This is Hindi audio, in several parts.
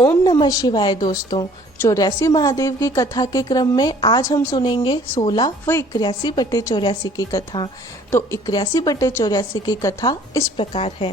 ओम नमः शिवाय दोस्तों। 84 महादेव की कथा के क्रम में आज हम सुनेंगे 16 व 81/84 की कथा। तो 81/84 की कथा इस प्रकार है।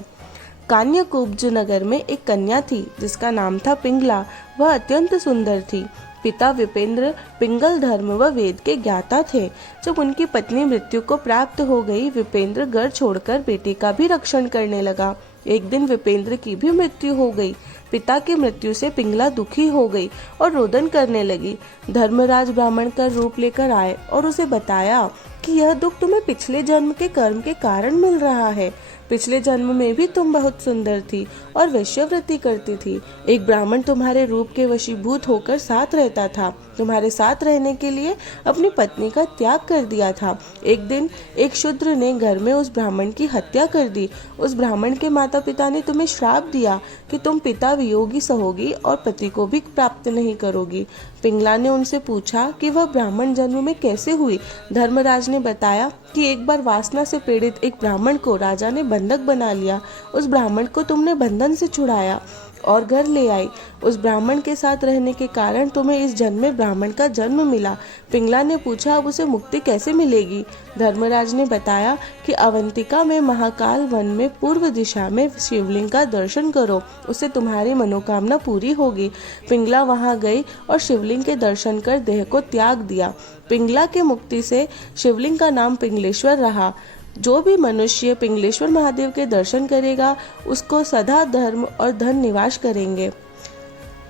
कान्यकुब्ज नगर में एक कन्या थी जिसका नाम था पिंगला। वह अत्यंत सुंदर थी। पिता विपेंद्र पिंगल धर्म व वेद के ज्ञाता थे। जब उनकी पत्नी मृत्यु को प्राप्त हो गई, विपेंद्र घर छोड़कर बेटी का भी रक्षण करने लगा। एक दिन विपेंद्र की भी मृत्यु हो गई। पिता की मृत्यु से पिंगला दुखी हो गई और रोदन करने लगी। धर्मराज ब्राह्मण का रूप लेकर आए और उसे बताया कि यह दुख तुम्हें पिछले जन्म के कर्म के कारण मिल रहा है। पिछले जन्म में भी तुम बहुत सुंदर थी और वैश्यव्रती करती थी। एक ब्राह्मण तुम्हारे रूप के वशीभूत होकर साथ रहता था। तुम्हारे साथ रहने के लिए अपनी पत्नी का त्याग कर दिया था। एक दिन एक शूद्र ने घर में उस ब्राह्मण की हत्या कर दी। उस ब्राह्मण के माता पिता ने तुम्हें श्राप दिया कि तुम पिता वियोगी सहोगी और पति को भी प्राप्त नहीं करोगी। पिंगला ने उनसे पूछा कि वह ब्राह्मण जन्म में कैसे हुई। धर्मराज ने बताया कि एक बार वासना से पीड़ित एक ब्राह्मण को राजा ने बंधक बना लिया। उस ब्राह्मण को तुमने बंधन से छुड़ाया और घर ले आई। उस ब्राह्मण के साथ रहने के कारण तुम्हें इस जन्म में ब्राह्मण का जन्म मिला। पिंगला ने पूछा, अब उसे मुक्ति कैसे मिलेगी। धर्मराज ने बताया कि अवंतिका में महाकाल वन में पूर्व दिशा में शिवलिंग का दर्शन करो, उससे तुम्हारी मनोकामना पूरी होगी। पिंगला वहां गई और शिवलिंग के दर्शन कर देह को त्याग दिया। पिंगला के मुक्ति से शिवलिंग का नाम पिंगलेश्वर रहा। जो भी मनुष्य पिंगलेश्वर महादेव के दर्शन करेगा उसको सदा धर्म और धन निवास करेंगे।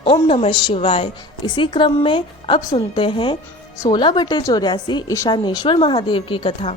ओम नमः शिवाय। इसी क्रम में अब सुनते हैं 16/84 ईशानेश्वर महादेव की कथा।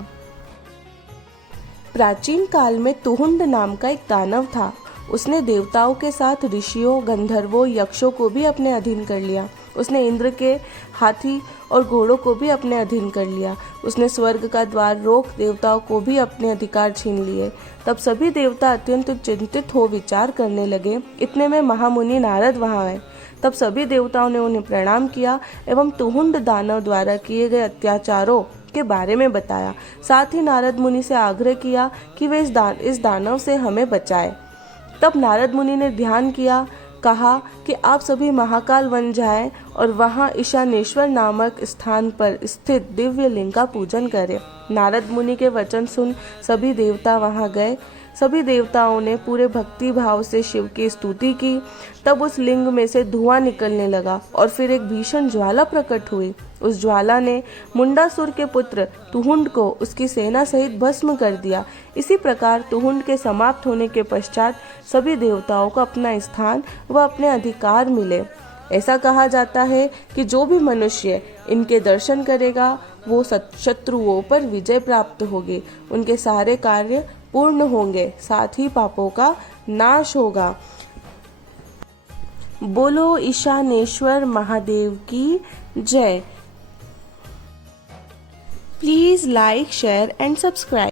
प्राचीन काल में तुहुंड नाम का एक दानव था। उसने देवताओं के साथ ऋषियों, गंधर्वों, यक्षों को भी अपने अधीन कर लिया। उसने इंद्र के हाथी और घोड़ों को भी अपने अधीन कर लिया। उसने स्वर्ग का द्वार रोक देवताओं को भी अपने अधिकार छीन लिए। तब सभी देवता अत्यंत चिंतित हो विचार करने लगे। इतने में महामुनि नारद वहां आए। तब सभी देवताओं ने उन्हें प्रणाम किया एवं तुहुंड दानव द्वारा किए गए अत्याचारों के बारे में बताया। साथ ही नारद मुनि से आग्रह किया कि वे इस दानव से हमें बचाए। तब नारद मुनि ने ध्यान किया, कहा कि आप सभी महाकाल वन जाएं और वहां ईशानेश्वर नामक स्थान पर स्थित दिव्य लिंग का पूजन करें। नारद मुनि के वचन सुन सभी देवता वहां गए। सभी देवताओं ने पूरे भक्ति भाव से शिव की स्तुति की। तब उस लिंग में से धुआं निकलने लगा और फिर एक भीषण ज्वाला प्रकट हुई। उस ज्वाला ने मुंडासुर के पुत्र तुहुंड को उसकी सेना सहित भस्म कर दिया। इसी प्रकार तुहुंड के समाप्त होने के पश्चात सभी देवताओं को अपना स्थान व अपने अधिकार मिले। ऐसा कहा जाता है कि जो भी मनुष्य इनके दर्शन करेगा वो शत्रुओं पर विजय प्राप्त होगी, उनके सारे कार्य पूर्ण होंगे, साथ ही पापों का नाश होगा। बोलो ईशानेश्वर महादेव की जय। Please like, share and subscribe.